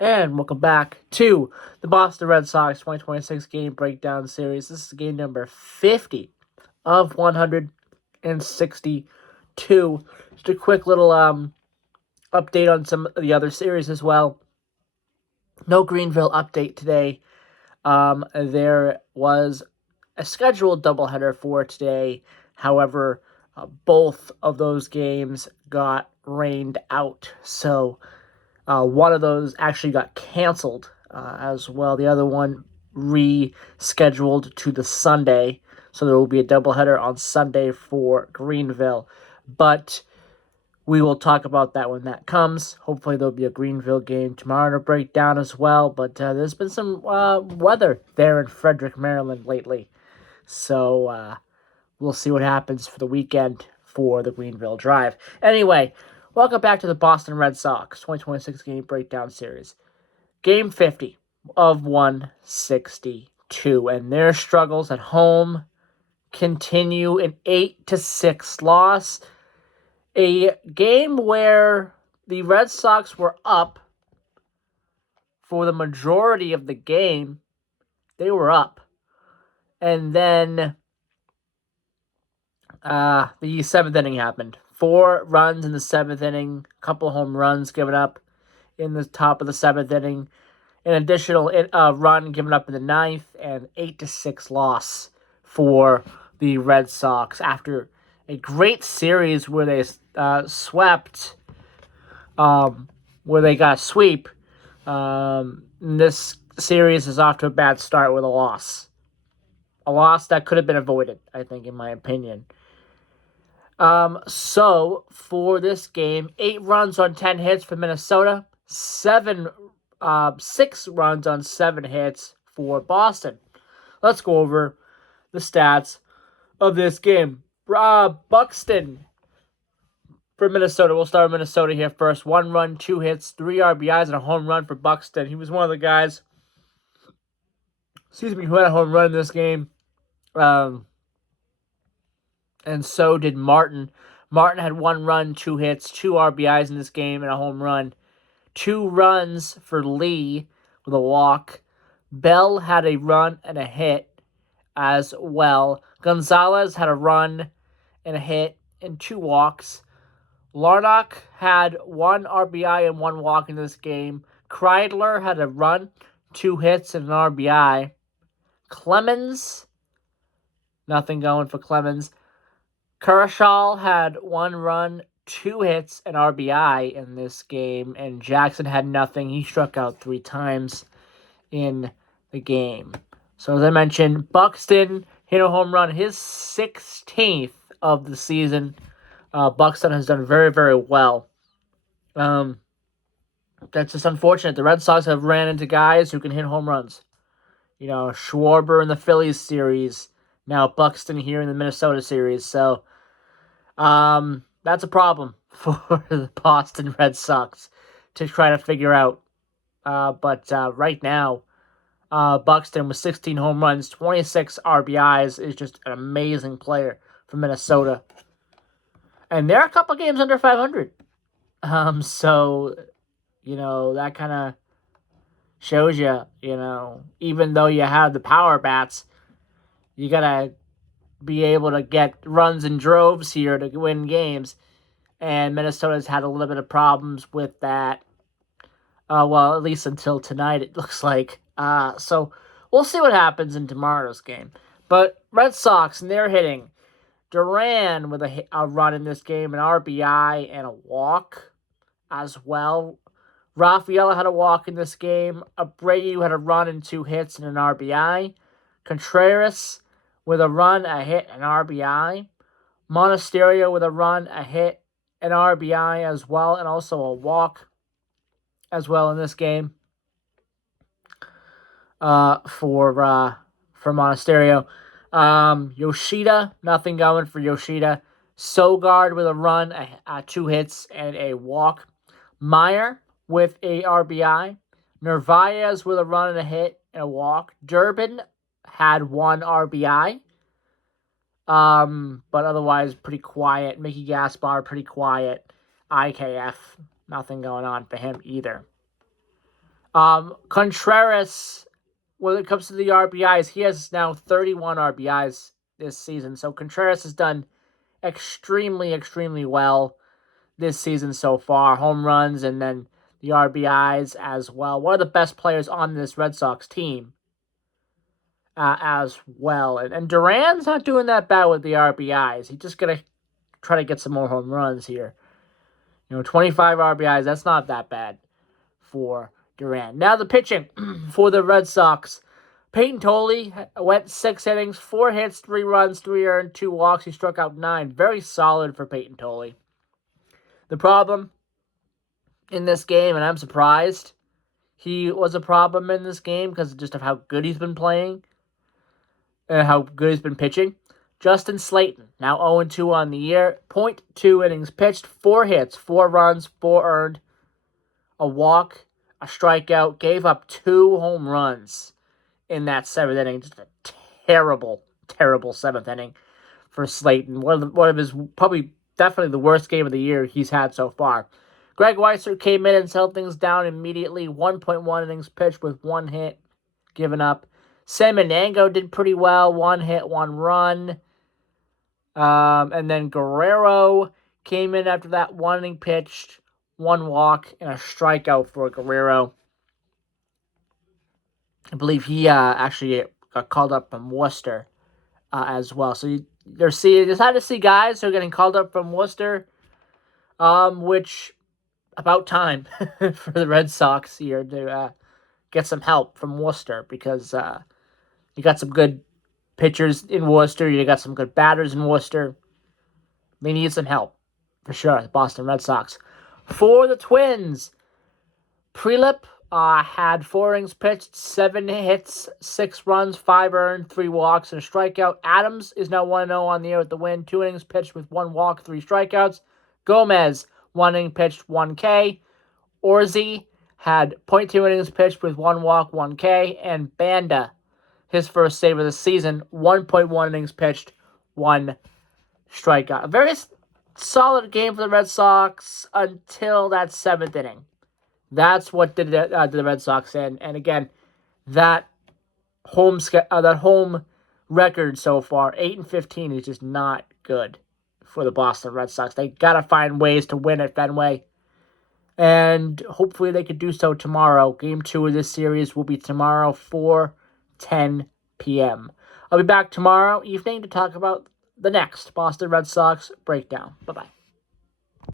And welcome back to the Boston Red Sox 2026 game breakdown series. This is game number 50 of 162. Just a quick little update on some of the other series as well. No Greenville update today. There was a scheduled doubleheader for today. However, both of those games got rained out. So one of those actually got canceled as well. The other one rescheduled to the Sunday. So there will be a doubleheader on Sunday for Greenville. But we will talk about that when that comes. Hopefully there'll be a Greenville game tomorrow to break down as well. But there's been some weather there in Frederick, Maryland lately. So we'll see what happens for the weekend for the Greenville Drive. Anyway, welcome back to the Boston Red Sox 2026 game breakdown series. Game 50 of 162. And their struggles at home continue, an 8-6 loss. A game where the Red Sox were up for the majority of the game. They were up. And then the seventh inning happened. 4 runs in the seventh inning, a couple home runs given up in the top of the seventh inning, an additional run given up in the ninth, and 8-6 loss for the Red Sox after a great series where they swept, where they got a sweep. This series is off to a bad start with a loss. A loss that could have been avoided, I think, in my opinion. So for this game, 8 runs on 10 hits for Minnesota, 6 runs on 7 hits for Boston. Let's go over the stats of this game. Buxton for Minnesota. We'll start with Minnesota here first. 1 run, 2 hits, 3 RBIs, and a home run for Buxton. He was one of the guys, who had a home run in this game. And so did Martin. Martin had 1 run, 2 hits, 2 RBIs in this game, and a home run. 2 runs for Lee with a walk. Bell had a run and a hit as well. Gonzalez had a run and a hit and 2 walks. Larnach had 1 RBI and 1 walk in this game. Kreidler had a run, 2 hits, and an RBI. Clemens, nothing going for Clemens. Kershaw had 1 run, 2 hits, and RBI in this game, and Jackson had nothing. He struck out 3 times in the game. So as I mentioned, Buxton hit a home run, his 16th of the season. Buxton has done very, very well. That's just unfortunate. The Red Sox have ran into guys who can hit home runs. Schwarber in the Phillies series. Now Buxton here in the Minnesota series. So that's a problem for the Boston Red Sox to try to figure out. But right now, Buxton with 16 home runs, 26 RBIs is just an amazing player for Minnesota. And they're a couple games under 500. So, that kind of shows you, even though you have the power bats, you got to be able to get runs in droves here to win games. And Minnesota's had a little bit of problems with that. At least until tonight, it looks like. So we'll see what happens in tomorrow's game. But Red Sox, and they're hitting. Duran with a run in this game, an RBI, and a walk as well. Rafaela had a walk in this game. Abreu had a run and 2 hits and an RBI. Contreras with a run, a hit, and RBI. Monasterio with a run, a hit, an RBI as well, and also a walk as well in this game for Monasterio. Yoshida, nothing going for Yoshida. Sogard with a run, 2 hits, and a walk. Meyer with a RBI. Narvaez with a run and a hit and a walk. Durbin had 1 RBI. But otherwise pretty quiet. Mickey Gaspar, pretty quiet. IKF, nothing going on for him either. Contreras, when it comes to the RBIs, he has now 31 RBIs this season. So Contreras has done extremely, extremely well this season so far. Home runs and then the RBIs as well. One of the best players on this Red Sox team as well. And Duran's not doing that bad with the RBIs. He's just going to try to get some more home runs here. 25 RBIs, that's not that bad for Duran. Now the pitching for the Red Sox. Peyton Tolley went 6 innings, 4 hits, 3 runs, 3 earned, 2 walks. He struck out 9. Very solid for Peyton Tolley. The problem in this game, and I'm surprised he was a problem in this game because just of how good he's been playing and how good he's been pitching. Justin Slayton, now 0-2 on the year, .2 innings pitched, 4 hits, 4 runs, 4 earned, a walk, a strikeout, gave up 2 home runs in that 7th inning. Just a terrible, terrible 7th inning for Slayton. One of his, probably, definitely the worst game of the year he's had so far. Greg Weisser came in and settled things down immediately. 1.1 innings pitched with 1 hit given up. Sam Menango did pretty well. 1 hit, 1 run. And then Guerrero came in after that. 1 inning pitched, 1 walk, and a strikeout for Guerrero. I believe he actually got called up from Worcester as well. So you're sad to see guys who are getting called up from Worcester, which about time for the Red Sox here to get some help from Worcester because you got some good pitchers in Worcester. You got some good batters in Worcester. They need some help for sure, the Boston Red Sox. For the Twins, Prelip had 4 innings pitched, 7 hits, 6 runs, 5 earned, 3 walks, and a strikeout. Adams is now 1-0 on the year with the win. 2 innings pitched with 1 walk, 3 strikeouts. Gomez, 1 inning pitched, 1 K. Orzi had .2 innings pitched with 1 walk, 1 K. And Banda, his first save of the season, 1.1 innings pitched, 1 strikeout. A very solid game for the Red Sox until that 7th inning. That's what did the Red Sox in. And again, that home record so far, 8-15, is just not good for the Boston Red Sox. They got to find ways to win at Fenway. And hopefully they could do so tomorrow. Game 2 of this series will be tomorrow, 4:10 p.m. I'll be back tomorrow evening to talk about the next Boston Red Sox breakdown. Bye-bye.